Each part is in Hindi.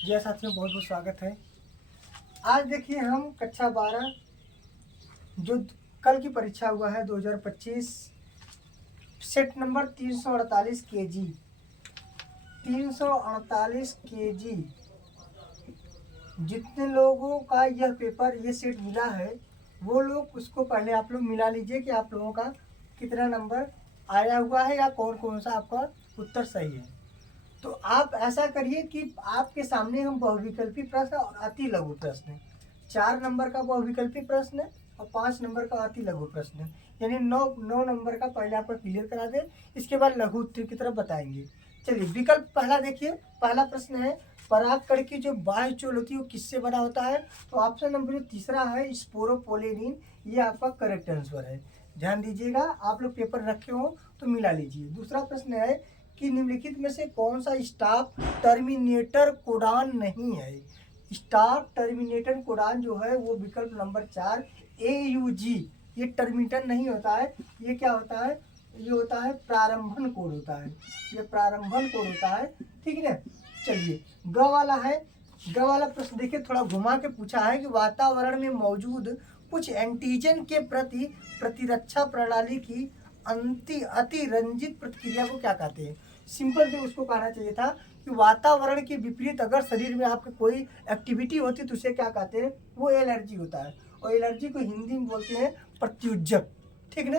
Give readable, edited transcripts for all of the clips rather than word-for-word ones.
जय साथियों, बहुत बहुत स्वागत है। आज देखिए हम कक्षा 12 जो कल की परीक्षा हुआ है 2025 सेट नंबर 348 केजी 348 केजी जितने लोगों का यह पेपर ये सेट मिला है वो लोग उसको पहले आप लोग मिला लीजिए कि आप लोगों का कितना नंबर आया हुआ है या कौन कौन सा आपका उत्तर सही है। तो आप ऐसा करिए कि आपके सामने हम बहुविकल्पी प्रश्न और अति लघु प्रश्न, 4 नंबर का बहुविकल्पी प्रश्न और 5 नंबर का अति लघु प्रश्न, यानी 9 नंबर का पहले आपको क्लियर करा दें। इसके बाद लघु उत्तर की तरफ बताएंगे। चलिए विकल्प पहला देखिए। पहला प्रश्न है परागकण की जो बाह्य चोल होती है वो किससे बना होता है। तो ऑप्शन नंबर जो तीसरा है स्पोरोपोलेनिन, ये आपका करेक्ट आंसर है। ध्यान दीजिएगा, आप लोग पेपर रखे हो तो मिला लीजिए। दूसरा प्रश्न है कि निम्नलिखित में से कौन सा स्टाफ टर्मिनेटर कोडान नहीं है। स्टाफ टर्मिनेटर कोडान जो है वो विकल्प नंबर 4 AUG, ये टर्मिनेटर नहीं होता है। ये क्या होता है, ये होता है प्रारंभन कोड होता है, ये प्रारंभन कोड होता है। ठीक है, चलिए ग वाला है। ग वाला प्रश्न देखिए, थोड़ा घुमा के पूछा है कि वातावरण में मौजूद कुछ एंटीजन के प्रति प्रतिरक्षा प्रणाली की अतिरंजित प्रतिक्रिया को क्या कहते हैं। सिंपल से उसको कहना चाहिए था कि वातावरण के विपरीत अगर शरीर में आपके कोई एक्टिविटी होती तो उसे क्या कहते हैं, वो एलर्जी होता है। और एलर्जी को हिंदी में बोलते हैं प्रत्युज्जक। ठीक ना।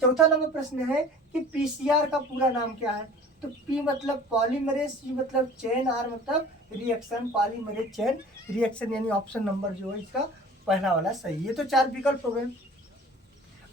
चौथा नंबर प्रश्न है कि PCR का पूरा नाम क्या है। तो P मतलब पॉलीमरेज, C मतलब चेन, R मतलब रिएक्शन, पॉलीमरेज चेन रिएक्शन, यानी ऑप्शन नंबर जो है इसका पहला वाला सही है। तो 4 विकल्प हो गए।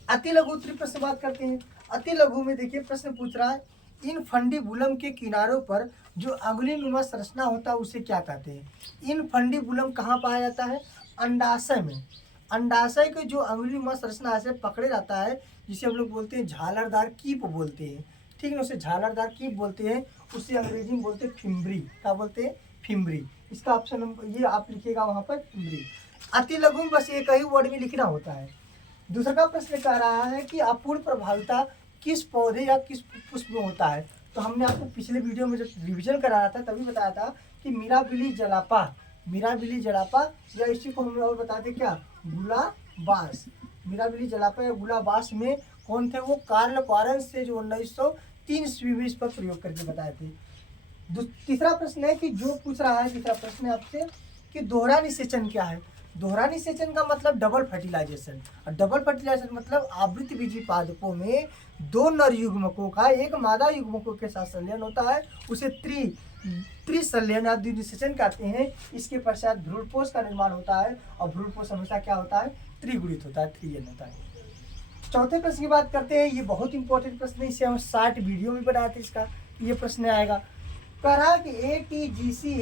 अति लघु उत्तरी प्रश्न बात करते हैं। अति लघु में देखिए प्रश्न पूछ रहा है इन फंडीबुलम के किनारों पर जो अंगुलीनुमा संरचना होता है उसे क्या कहते हैं। इन फंडीबुलम कहाँ पाया जाता है, अंडाशय में। अंडाशय के जो अंगुलीनुमा संरचना से पकड़े रहता है जिसे हम लोग बोलते हैं झालरदार कीप बोलते हैं। ठीक है, उसे झालरदार कीप बोलते हैं। उसे अंग्रेजी में बोलते हैं फिम्बरी। क्या बोलते हैं, फिम्बरी। इसका ऑप्शन नंबर ये आप लिखिएगा वहां पर, फिम्बरी। अति लघु में बस एक ही वर्ड में लिखना होता है। दूसरा का प्रश्न कह रहा है कि अपूर्ण प्रभाविता किस पौधे या किस पुष्प में होता है। तो हमने आपको पिछले वीडियो में जब रिवीजन कराया था तभी बताया था कि मिराबिली जलापा, मिराबिली जलापा, या इसी को हम और बताते क्या, गुलाबास। मिराबिली जलापा या गुलाबास में कौन थे, वो कार्ल कॉरेंस से जो 1903 ईस्वी में इस पर प्रयोग करके बताए थे। तीसरा प्रश्न है कि जो पूछ रहा है, तीसरा प्रश्न है आपसे कि दोहरा निषेचन क्या है। दोहरा निषेचन का मतलब डबल फर्टिलाइजेशन, और डबल फर्टिलाइजेशन मतलब आवृत्ति बीजी पादपों में 2 नर युग्मकों का एक मादा युग्मकों के साथ संलयन होता है, उसे त्रिसंलयन या द्विनिषेचन कहते हैं। इसके पश्चात भ्रूणपोष का निर्माण होता है, और भ्रूणपोष हमेशा क्या होता है, त्रिगुणित होता है, त्रिजन होता है। चौथे प्रश्न की बात करते हैं। ये बहुत इंपॉर्टेंट प्रश्न है, इसे हम 60 वीडियो में बनाए थे। इसका ये प्रश्न आएगा, कह रहा है कि ATGC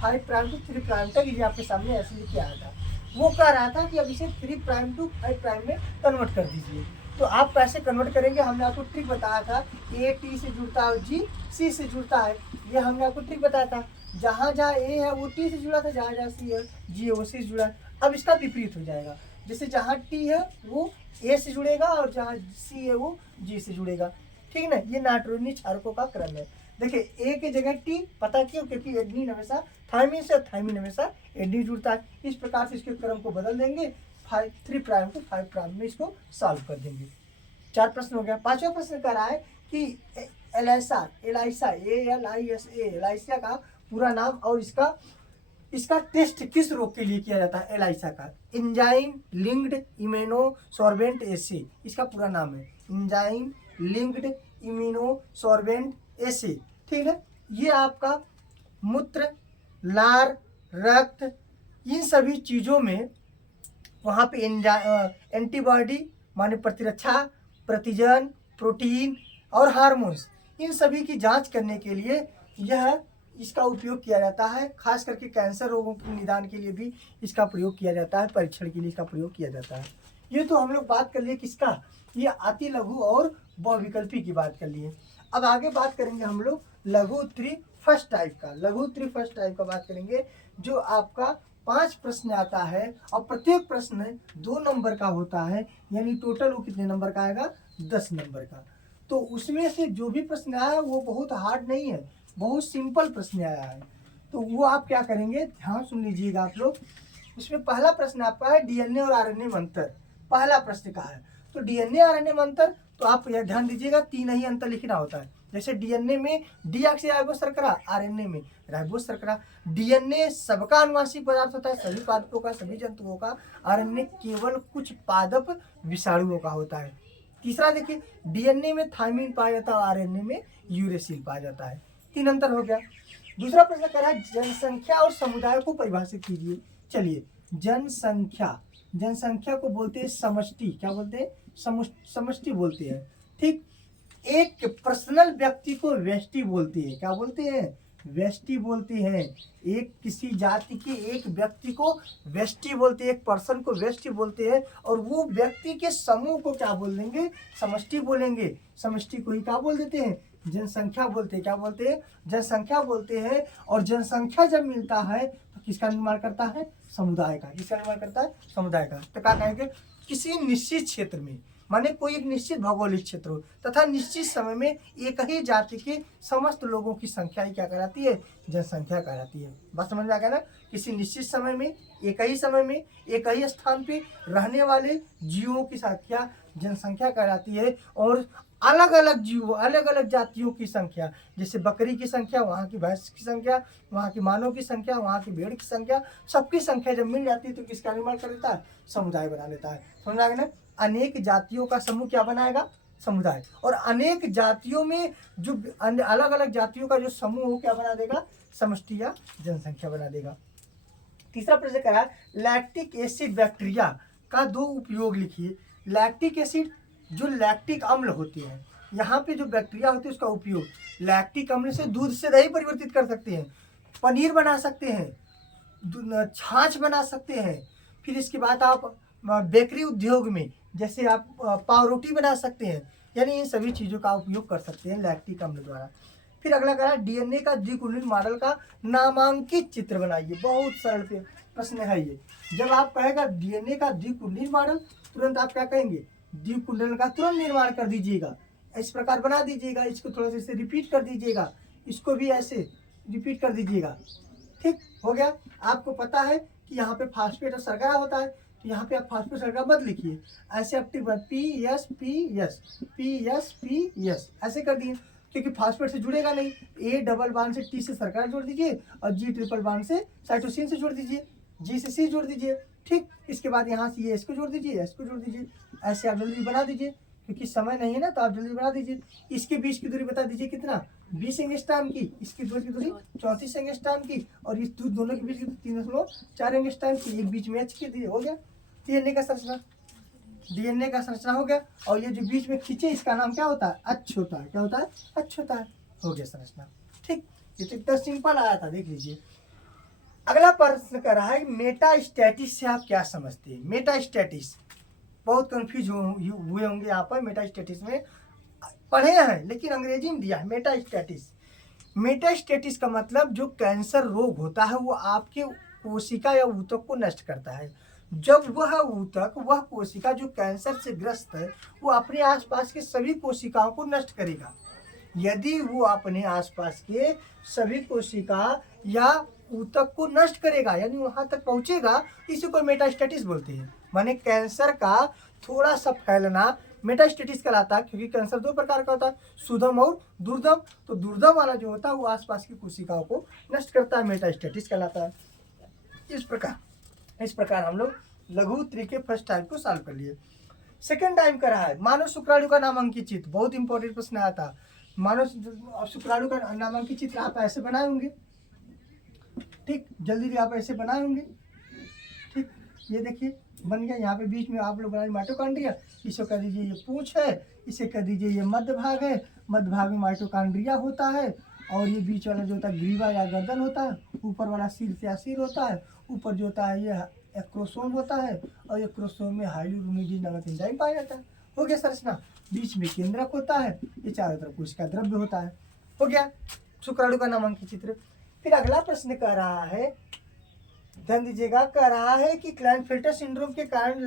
5 प्राइम टू 3 प्राइम तक, ये आपके सामने ऐसे लिखे आया था। वो कह रहा था कि अब इसे 3 प्राइम टू 5 प्राइम में कन्वर्ट कर दीजिए। तो आप कैसे कन्वर्ट करेंगे, हमने आपको ट्रिक बताया था। AT से जुड़ता है, G C से जुड़ता है, ये हमने आपको ट्रिक बताया था। जहाँ जहाँ A है वो T से जुड़ा था, जहाँ जहाँ C है G है वो C से जुड़ा है। अब इसका विपरीत हो जाएगा, जैसे जहाँ T है वो A से जुड़ेगा और जहाँ C है वो G से जुड़ेगा। ठीक ना, ये नाइट्रोजनी क्षारकों का क्रम है। देखिए ए की जगह टी, पता क्यों, क्योंकि एडनिन हमेशा थायमिन से, थायमिन हमेशा एडनिन जुड़ता है। इस प्रकार से इसके क्रम को बदल देंगे, 3 प्राइम टू 5 प्राइम में इसको सॉल्व कर देंगे। 4 प्रश्न हो गया। 5वां प्रश्न कर रहा है कि एलाइसा, एलाइसा का पूरा नाम और इसका टेस्ट किस रोग के लिए किया जाता है। एलाइसा का एंजाइम लिंक्ड इम्यूनोसॉर्बेंट एसे, इसका पूरा नाम है एंजाइम लिंक्ड इम्यूनोसॉर्बेंट एसे। ठीक है, ये आपका मूत्र, लार, रक्त, इन सभी चीज़ों में वहाँ पे एंटीबॉडी माने प्रतिरक्षा, प्रतिजन, प्रोटीन और हार्मोन्स, इन सभी की जांच करने के लिए यह इसका उपयोग किया जाता है। खास करके कैंसर रोगों के निदान के लिए भी इसका प्रयोग किया जाता है, परीक्षण के लिए इसका प्रयोग किया जाता है। ये तो हम लोग बात कर लिए किसका, ये अति लघु और बहुविकल्पी की बात कर लिए। अब आगे बात करेंगे हम लोग लघु उत्तरी फर्स्ट टाइप का। लघु उत्तरी फर्स्ट टाइप का बात करेंगे, जो आपका 5 प्रश्न आता है और प्रत्येक प्रश्न 2 नंबर का होता है, यानी टोटल वो कितने नंबर का आएगा, 10 नंबर का। तो उसमें से जो भी प्रश्न आया वो बहुत हार्ड नहीं है, बहुत सिंपल प्रश्न आया है। तो वो आप क्या करेंगे, ध्यान सुन लीजिएगा आप लोग। इसमें पहला प्रश्न आपका है डीएनए और आरएनए में अंतर, पहला प्रश्न कहा है। तो डीएनए आरएनए में अंतर, तो आप यह ध्यान दीजिएगा 3 ही अंतर लिखना होता है। जैसे डीएनए में डीऑक्सीराइबोस शर्करा, आरएनए में राइबोस शर्करा। डीएनए सबका अनुवांशिक पदार्थ होता है, सभी पादपों का, सभी जंतुओं का। आरएनए केवल कुछ पादप विषाणुओं का होता है। तीसरा देखिए, डीएनए में थायमिन पाया जाता है, आरएनए में यूरेसिल पाया जाता है। 3 अंतर हो गया। दूसरा प्रश्न कह रहा है जनसंख्या और समुदाय को परिभाषित कीजिए। चलिए, जनसंख्या को बोलते हैं समष्टि, क्या बोलते हैं, समष्टि बोलते हैं। ठीक, एक पर्सनल व्यक्ति को व्यष्टि बोलते हैं, क्या बोलते हैं, व्यष्टि बोलते हैं। एक किसी जाति के एक व्यक्ति को व्यष्टि बोलते हैं, एक पर्सन को व्यष्टि बोलते हैं, और वो व्यक्ति के समूह को क्या बोल देंगे, समष्टि बोलेंगे। समष्टि को ही क्या बोल देते हैं, जनसंख्या बोलते हैं। क्या बोलते हैं, जनसंख्या बोलते हैं। और जनसंख्या जब मिलता है तो किसका निर्माण करता है, समुदाय का। किसका निर्माण करता है, समुदाय का। तो क्या कहेंगे, किसी निश्चित क्षेत्र में, माने कोई एक निश्चित भौगोलिक क्षेत्र हो तथा निश्चित समय में एक ही जाति के समस्त लोगों की संख्या ही क्या कहलाती है, जनसंख्या कहलाती है। बात समझ में आ गया ना। किसी निश्चित समय में, एक ही समय में, एक ही स्थान पे रहने वाले जीवों की संख्या जनसंख्या कहलाती है। और अलग अलग जीवों, अलग अलग जातियों की संख्या, जैसे बकरी की संख्या, वहाँ की भैंस की संख्या, वहाँ की मानव की संख्या, वहाँ की भेड़ की संख्या, सबकी संख्या जब मिल जाती है तो किसका निर्माण कर देता है, समुदाय बना लेता है। समझ आ गया ना। अनेक जातियों का समूह क्या बनाएगा, समुदाय। और अनेक जातियों में जो अलग अलग जातियों का जो समूह हो क्या बना देगा, समष्टि या जनसंख्या बना देगा। तीसरा प्रश्न करा, लैक्टिक एसिड बैक्टीरिया का 2 उपयोग लिखिए। लैक्टिक एसिड, जो लैक्टिक अम्ल होते हैं, यहाँ पे जो बैक्टीरिया होती है उसका उपयोग, लैक्टिक अम्ल से दूध से दही परिवर्तित कर सकते हैं, पनीर बना सकते हैं, छाछ बना सकते हैं। फिर इसके बाद आप बेकरी उद्योग में जैसे आप पावरोटी बना सकते हैं। यानी इन सभी चीज़ों का उपयोग कर सकते हैं लैक्टिक अम्ल द्वारा। फिर अगला करा, डीएनए का द्विकुंडल मॉडल का नामांकित चित्र बनाइए। बहुत सरल प्रश्न है ये। जब आप कहेगा डीएनए का द्विकुंडल मॉडल, तुरंत आप क्या कहेंगे, द्विकुंडल का तुरंत निर्माण कर दीजिएगा, इस प्रकार बना दीजिएगा। इसको थोड़ा सा इसे रिपीट कर दीजिएगा, इसको भी ऐसे रिपीट कर दीजिएगा। ठीक हो गया। आपको पता है कि यहाँ पे फास्फेट और शर्करा होता है, तो यहाँ पे आप फास्फेट शर्करा मत लिखिए, ऐसे आप tick P S P S P S P S ऐसे कर दिए, क्योंकि फास्फेट से जुड़ेगा नहीं। ए डबल बांड से टी से शर्करा जोड़ दीजिए, और जी ट्रिपल बांड से साइटोसिन से जोड़ दीजिए, जी से सी जोड़ दीजिए। ठीक, इसके बाद यहाँ से ये इसको जोड़ दीजिए, एस को जोड़ दीजिए। ऐसे आप जल्दी बना दीजिए, क्योंकि समय नहीं है ना, तो आप जल्दी बना दीजिए। इसके बीच की दूरी बता दीजिए कितना, 20 एंगस्ट्रॉम की। इसकी दूरी की दूरी 34 एंगस्ट्रॉम की, और इस दोनों के बीच की 3.4 एंगस्ट्रॉम की। एक बीच में एच की दी, हो गया डीएनए का संरचना। डीएनए का संरचना हो गया। और ये जो बीच में खींचे इसका नाम क्या होता है, अक्ष होता है। क्या होता है, अक्ष होता है। हो गया संरचना। ठीक, ये तो इतना सिंपल आया था, देख लीजिए। अगला प्रश्न कर रहा है मेटास्टैटिस से आप क्या समझते हैं। मेटास्टैटिस बहुत कंफ्यूज हुए होंगे यहाँ पर। मेटास्टैटिस में पढ़े हैं लेकिन अंग्रेजी में दिया है मेटास्टैटिस। मेटास्टैटिस का मतलब जो कैंसर रोग होता है वो आपके कोशिका या ऊतक को नष्ट करता है। जब वह ऊतक, वह कोशिका जो कैंसर से ग्रस्त है, वो अपने आसपास के सभी कोशिकाओं को नष्ट करेगा। यदि वो अपने आसपास के सभी कोशिका या ऊतक को नष्ट करेगा, यानी वहां तक पहुंचेगा, इसी को मेटास्टैटिस बोलते हैं। माने कैंसर का थोड़ा सा फैलना मेटास्टैटिस कहलाता है। क्योंकि कैंसर 2 प्रकार का होता है, सुदम और दुर्दम। तो दुर्दम वाला जो होता है वो आसपास की कोशिकाओं को नष्ट करता है, मेटास्टैटिस कहलाता है। इस प्रकार हम लोग लघु उत्तरी के फर्स्ट टाइम को सॉल्व कर लिए। सेकंड टाइम करा है मानव शुक्राणु का नामांकित चित्र। बहुत इंपॉर्टेंट प्रश्न आया था। मानव शुक्राणु का नामांकित चित्र आप ऐसे बनाए होंगे। ठीक, जल्दी भी आप ऐसे बनाए होंगे। ठीक, ये देखिए बन गया। यहाँ पे बीच में आप लोग बनाए माइटोकॉन्ड्रिया, इसे कह दीजिए ये पूंछ है, इसे कह दीजिए ये मध्य भाग है। मध्य भाग में माइटोकॉन्ड्रिया होता है, और ये बीच वाला जो होता है ग्रीवा या गर्दन होता है। ऊपर वाला सिर या सिर होता है। ऊपर जो होता है ये एक्रोसोम होता है, और ये क्रोसोम में हाइड्रोलुमिनेज नामक एंजाइम पाया जाता है। हो गया संरचना। बीच में केंद्रक होता है, ये चारों तरफ कोशिका द्रव्य होता है। हो गया शुक्राणु का नामांकित चित्र। फिर अगला प्रश्न कह रहा है, ध्यान दीजिएगा, कह रहा है कि क्लाइनफेल्टर सिंड्रोम के कारण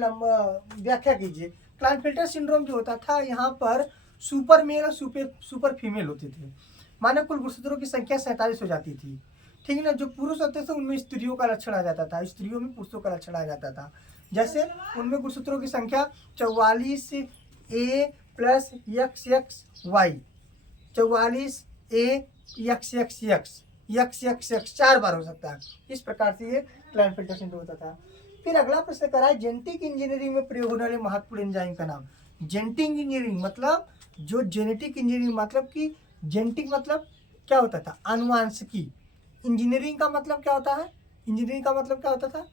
व्याख्या कीजिए। क्लाइनफेल्टर सिंड्रोम जो होता था, यहाँ पर सुपर मेल और सुपर फीमेल होते थे। मानव कुल गुणसूत्रों की संख्या 47 हो जाती थी। ठीक है ना। जो पुरुष होते थे उनमें स्त्रियों का लक्षण आ जाता था, स्त्रियों में पुरुषों का लक्षण आ जाता था। जैसे उनमें गुणसूत्रों की संख्या 44 A plus x x y, 44 A x x x x x x 4 बार हो सकता है। इस प्रकार से ये क्लाइनफेल्टर सिंड्रोम होता था। फिर अगला प्रश्न करा है जेनेटिक इंजीनियरिंग में प्रयोग होने वाले महत्वपूर्ण एंजाइम का नाम। जेनेटिक इंजीनियरिंग मतलब जो जेनेटिक इंजीनियरिंग मतलब कि जेनेटिक मतलब क्या होता था, आनुवांशिकी। इंजीनियरिंग का मतलब क्या होता है, इंजीनियरिंग का मतलब क्या होता था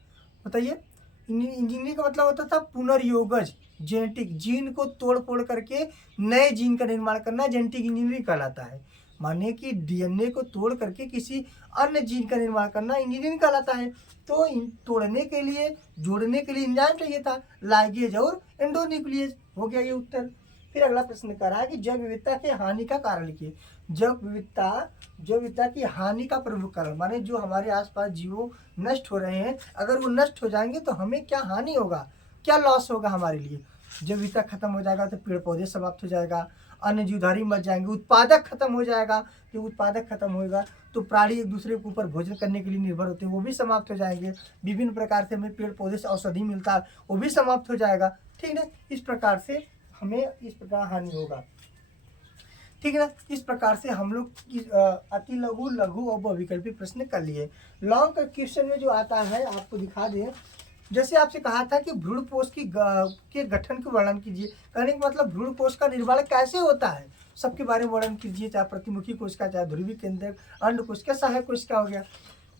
बताइए। इंजीनियरिंग का मतलब होता था पुनर्योगज, जेनेटिक जीन को तोड़ फोड़ करके नए जीन का निर्माण करना जेनेटिक इंजीनियरिंग कहलाता है। माने कि डीएनए को तोड़ करके किसी अन्य जीन का निर्माण करना इंजीनियरिंग कहलाता है। तो तोड़ने के लिए, जोड़ने के लिए एंजाइम चाहिए था, लाइगेज और एंडोन्यूक्लियस। हो गया ये उत्तर। फिर अगला प्रश्न कर रहा है कि जैव विविधता के हानि का कारण लिखिए। जैव विविधता की हानि का प्रमुख कारण, माने जो हमारे आसपास जीवों नष्ट हो रहे हैं, अगर वो नष्ट हो जाएंगे तो हमें क्या हानि होगा, क्या लॉस होगा हमारे लिए। जैव विविधता खत्म हो जाएगा तो पेड़ पौधे समाप्त हो जाएगा, अन्य जीवधारी मर जाएंगे, उत्पादक खत्म हो जाएगा। जब उत्पादक खत्म होगा तो प्राणी एक दूसरे के ऊपर भोजन करने के लिए निर्भर होते हैं, वो भी समाप्त हो जाएंगे। विभिन्न प्रकार से हमें पेड़ पौधे से औषधि मिलता है, वो भी समाप्त हो जाएगा। ठीक है, इस प्रकार से हमें इस प्रकार हानि होगा। ठीक है ना। इस प्रकार से हम लोग अति लघु, लघु और बहुविकल्पी प्रश्न कर लिए। लॉन्ग क्वेश्चन में जो आता है आपको दिखा दें। जैसे आपसे कहा था कि भ्रूणपोष के गठन के वर्णन कीजिए। कहने का मतलब भ्रूणपोष का निर्माण कैसे होता है सबके बारे में वर्णन कीजिए, चाहे प्रतिमुखी कोशिका, चाहे ध्रुवी केंद्रक, अंड कोशिका, सहायक कोशिका हो गया।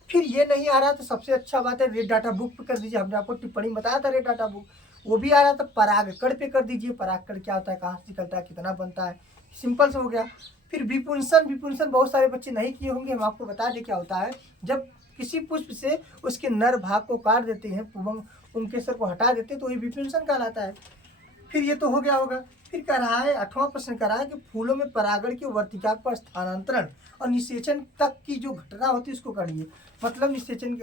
फिर ये नहीं आ रहा तो सबसे अच्छा बात है रेड डाटा बुक पे कर दीजिए। हमने आपको टिप्पणी बताया था रेड डाटा बुक, वो भी आ रहा था। परागकण पे कर दीजिए, परागकण क्या होता है, कहाँ से निकलता है, कितना बनता है, सिंपल से हो गया। फिर विपुंसन बहुत सारे बच्चे नहीं किए होंगे, हम आपको बता दें क्या होता है। जब किसी पुष्प से उसके नर भाग को काट देते हैं, पुंकेसर को हटा देते हैं, तो ये विपुंसन कहलाता है। फिर ये तो हो गया होगा। फिर कह रहा है 8वां प्रश्न कह रहा है कि फूलों में परागण की वर्तिका पर स्थानांतरण और निषेचन तक की जो घटना होती है उसको करिए। मतलब निषेचन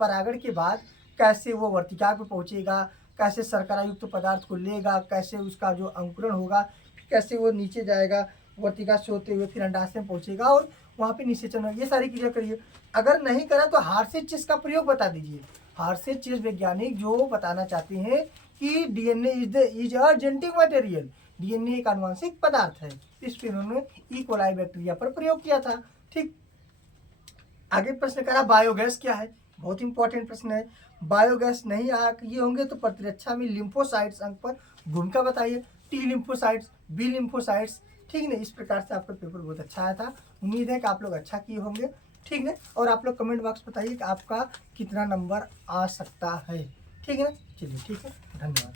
परागण के बाद कैसे वो वर्तिका पर पहुंचेगा, कैसे शर्करा युक्त पदार्थ को लेगा, कैसे उसका जो अंकुरण होगा, कैसे वो नीचे जाएगा वर्तिका से होते हुए फिर अंडाशय में पहुंचेगा और वहाँ पे निषेचन होगा। ये सारी क्रिया करिए। अगर नहीं करा तो हार्शे-चेस का प्रयोग बता दीजिए। हार्शे-चेस वैज्ञानिक जो बताना चाहते हैं कि DNA is a genetic material, DNA एक आनुवंशिक पदार्थ है। इस पर उन्होंने ई कोलाई बैक्टीरिया पर प्रयोग किया था। ठीक, आगे प्रश्न करा बायोगैस क्या है, बहुत इंपॉर्टेंट प्रश्न है। बायोगैस नहीं ये होंगे तो प्रतिरक्षा में लिम्फोसाइट्स अंक पर भूमिका बताइए। T lymphocytes, B lymphocytes. ठीक है, इस प्रकार से आपका पेपर बहुत अच्छा आया था। उम्मीद है कि आप लोग अच्छा किए होंगे। ठीक है, और आप लोग कमेंट बॉक्स बताइए कि आपका कितना नंबर आ सकता है। ठीक है ना, चलिए ठीक है, धन्यवाद।